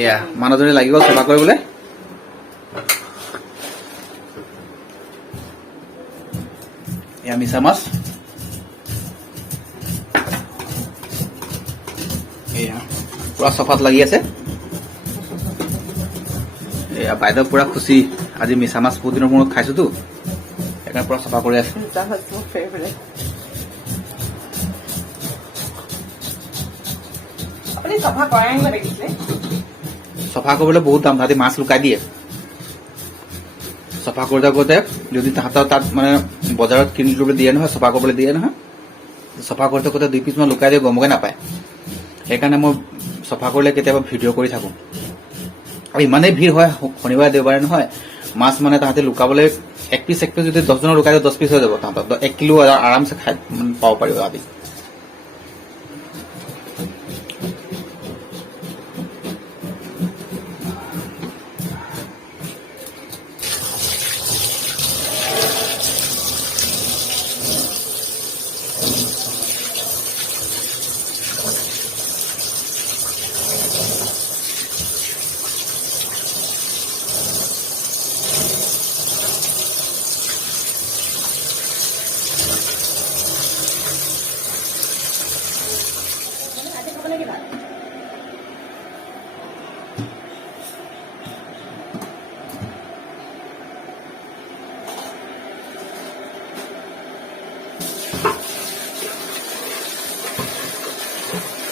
এয়া মানুহজনী লাগি গ'ল চফা কৰিবলৈ। এয়া মিছা মাছ, এয়া পুৰা চফাত লাগি আছে। এয়া বাইদেউ পুৰা খুচি, আজি মিছা মাছ বহুত দিনৰ মূৰত খাইছোতো, সেইকাৰণে পুৰা চফা কৰি আছে। চফা কৰিবলৈ বহুত দাম, তাহাঁতি মাছ লুকাই দিয়ে। চফা কৰোঁতে কৰোঁতে যদি তাহাঁতৰ তাত মানে বজাৰত কিনিবলৈ দিয়ে নহয়, চফা কৰিবলৈ দিয়ে নহয়, চফা কৰোঁতে কৰোঁতে 2 পিছমান লুকাই দিয়ে, গমকে নাপায়। সেইকাৰণে মই চফা কৰিলে কেতিয়াবা ভিডিঅ' কৰি থাকোঁ। আৰু ইমানেই ভিৰ হয় শনিবাৰে দেওবাৰে নহয়, মাছ মানে তাহাঁতি লুকাবলৈ 1 পিচ যদি 10 জনৰ লুকাই দিয়ে 10 পিচ হৈ যাব। তাহাঁতৰ 1 কিলো আৰামছে খাই পাব পাৰিব আদি।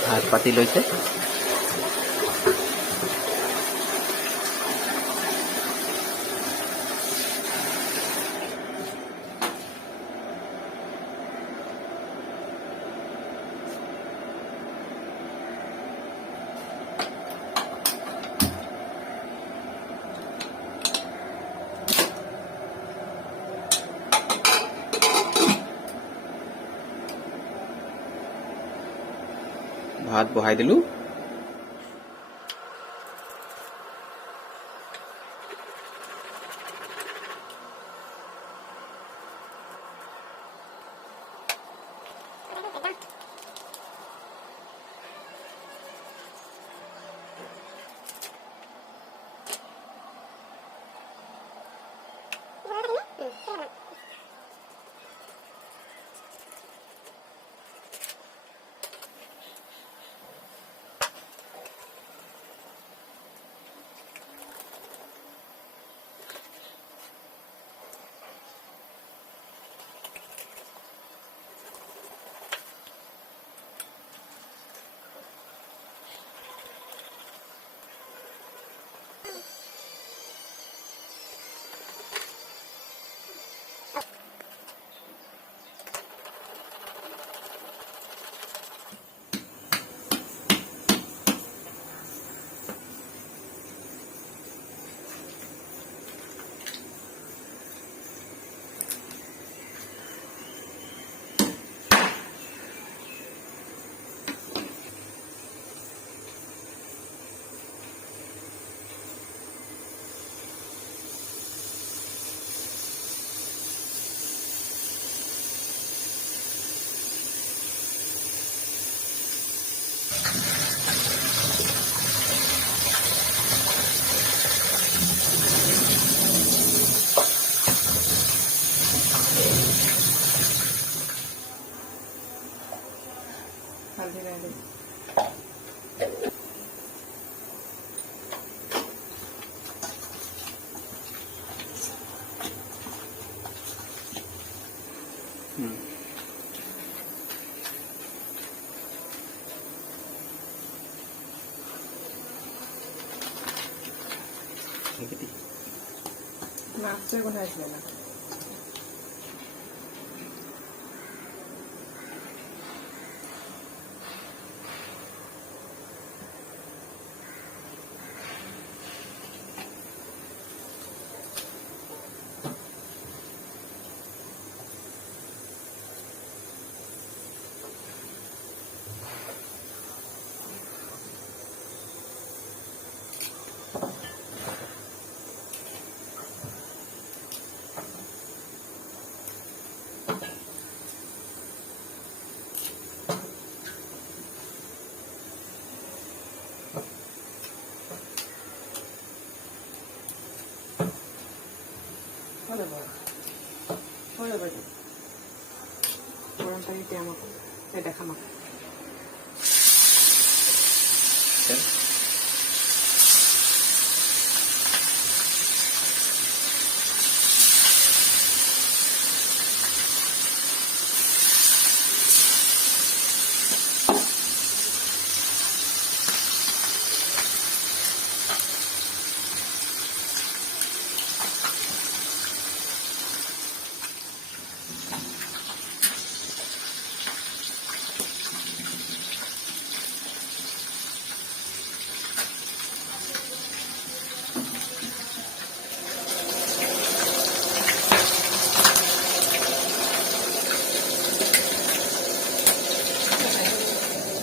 ভাত পাতি লৈছে। ভাত বহাই দিলোঁ। মাছটোৱে বনাইছিলে না। গৰম পানীতে আমাক দেখাম।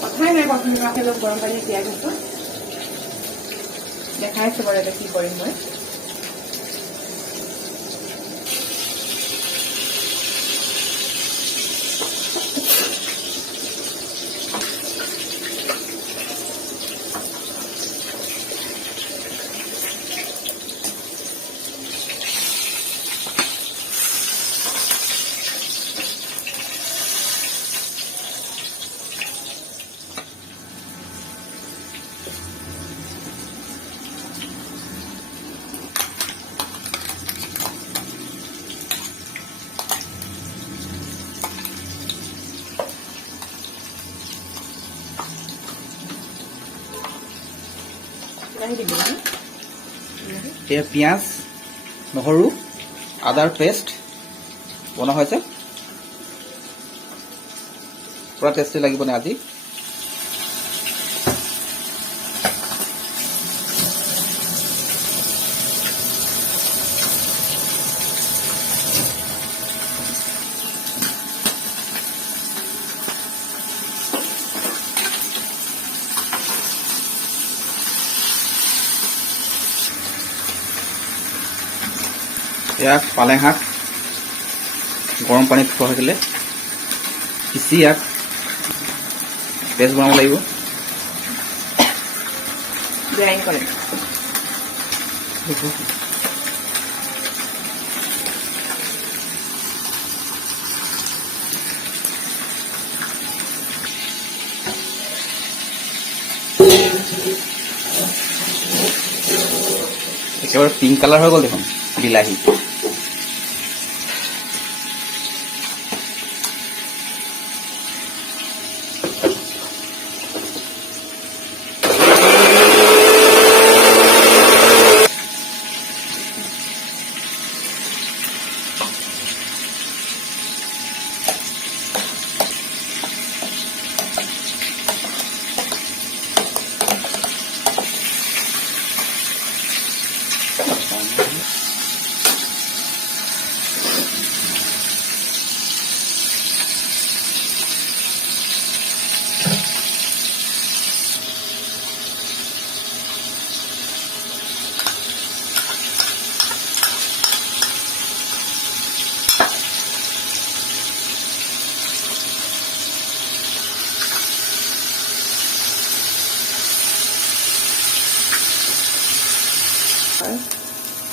কথাই নাই, প্ৰথমে গৰম পানী তিয়াই থৈছো, দেখাইছো বাৰু এতিয়া কি কৰিম মই। এয়া পিঁয়াজ, নহৰু, আদাৰ পেষ্ট বনোৱা হৈছে। পুৰা টেষ্টি লাগিব নে আজি? ইয়াক পালেং শাক গৰম পানীত থোৱা হৈছিলে, পিচি ইয়াক পেষ্ট বনাব লাগিব। গ্ৰাইণ্ড কৰিম। একেবাৰে পিংক কালাৰ হৈ গ'ল দেখোন বিলাহী।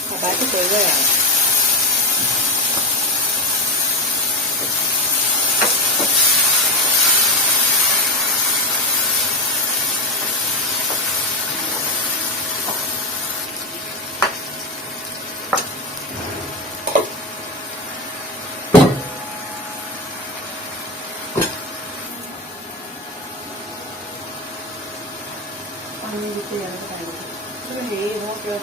সদায়তো কৰিবই আৰু। পানী দিতে হেৰি হ'ব কিয়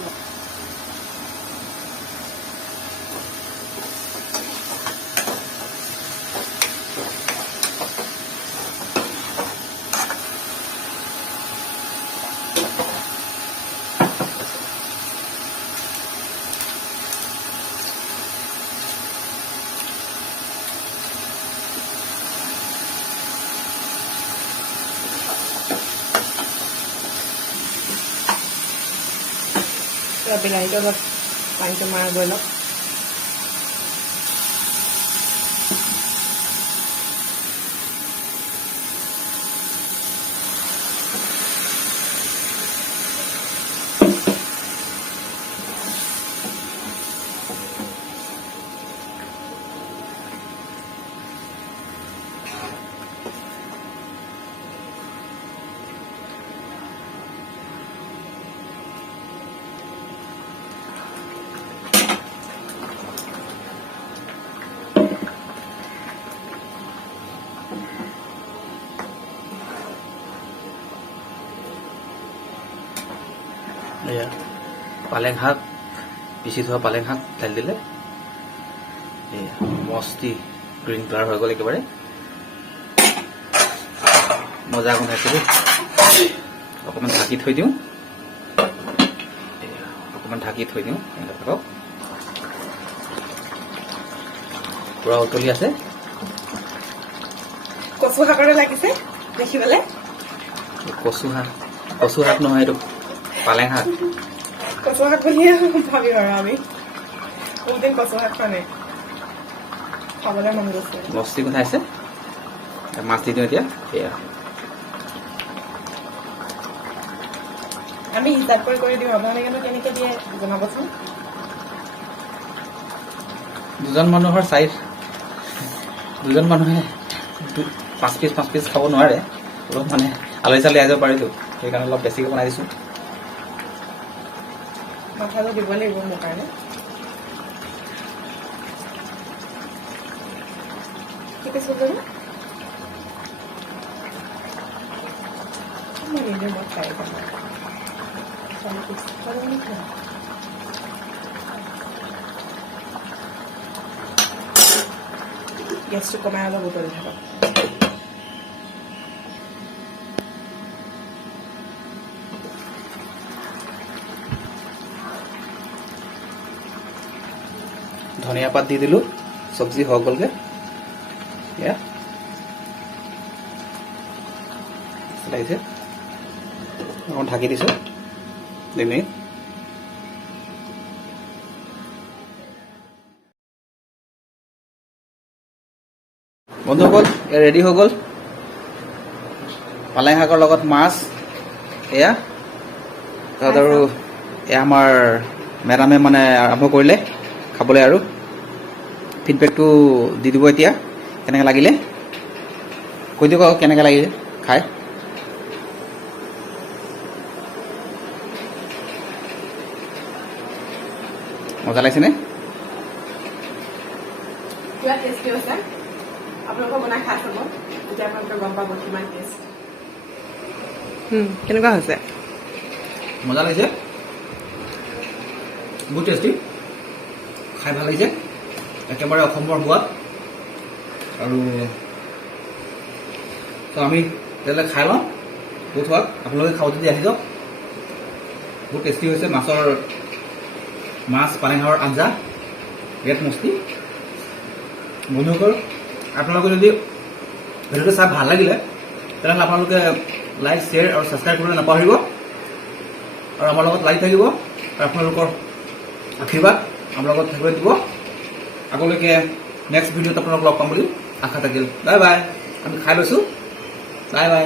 বিলাহীটো অলপ পানীটো মাৰ গৈ লওক। এয়া পালেং শাক পিচি থোৱা পালেং শাক ঢালি দিলে এয়া মস্তি গ্ৰীণ কালাৰ হৈ গ'ল একেবাৰে মজা গোন্ধাইছে দেই অকণমান ঢাকি থৈ দিওঁ অকণমান ঢাকি থৈ দিওঁ এনেকৈ থাকক পুৰা উতলি আছে কচু শাকৰে লাগিছে দেখিবলৈ কচু শাক নহয় এইটো পালেং শাক কচু শাক বুলিয়ে ভাবিম আৰু আমি বহুত দিন কচু শাক খোৱা নাই খাবলৈ মন গৈছে মস্তি গোন্ধাইছে মাছ দি দিওঁ এতিয়া এয়া আমি হিচাপ কৰি দিওঁ আপোনালোকে কেনেকৈ দিয়ে জনাবচোন দুজন মানুহে 5 পিচ খাব নোৱাৰে অলপ মানে আলহী চালহী আহিব পাৰিতো সেইকাৰণে অলপ বেছিকৈ বনাই দিছোঁ মাথাটো দিব লাগিব মোৰ কাৰণে কি কৈছোঁ বাৰু মই নিজে মই খাই গেছটো কমাই অলপ উতলি থাকক ধনিয়া পাত দি দিলোঁ চব্জি হৈ গ'লগৈ এয়া লাগিছে অকণ ঢাকি দিছোঁ 2 মিনিট বন্ধুসকল এয়া ৰেডি হৈ গ'ল পালেং শাকৰ লগত মাছ এয়া তাৰপিছত আৰু এয়া আমাৰ মেডামে মানে আৰম্ভ কৰিলে খাবলৈ আৰু ফিডবেকটো দি দিব এতিয়া কেনেকৈ লাগিলে কৈ দিয়ক আৰু কেনেকৈ লাগিলে খাই মজা লাগিছেনে কিবা টেষ্টি হৈছে আপোনালোকৰ বনাই খাই চাব তেতিয়া আপোনালোকে গম পাব কিমান টেষ্ট কেনেকুৱা হৈছে মজা লাগিছে বহুত টেষ্টি খাই ভাল লাগিছে একেবাৰে অসমৰ সোৱাদ আৰু তো আমি তেতিয়াহ'লে খাই লওঁ বহুত সোৱাদ আপোনালোকে খাব যদি আহি যাওক বহুত টেষ্টি হৈছে মাছ পালেং শাকৰ আঞ্জা বিৰাট মস্তি বন্ধুসকল আপোনালোকে যদি ভিডিঅ'টো চাই ভাল লাগিলে তেনেহ'লে আপোনালোকে লাইক শ্বেয়াৰ আৰু ছাবস্ক্ৰাইব কৰিবলৈ নাপাহৰিব আৰু আমাৰ লগত লাগি থাকিব আৰু আপোনালোকৰ আশীৰ্বাদ আমাৰ লগত থাকিবলৈ দিব আগলৈকে নেক্সট ভিডিঅ'ত আপোনালোকক লগ পাম বুলি আশা থাকিল বাই বাই আমি খাই লৈছোঁ বাই বাই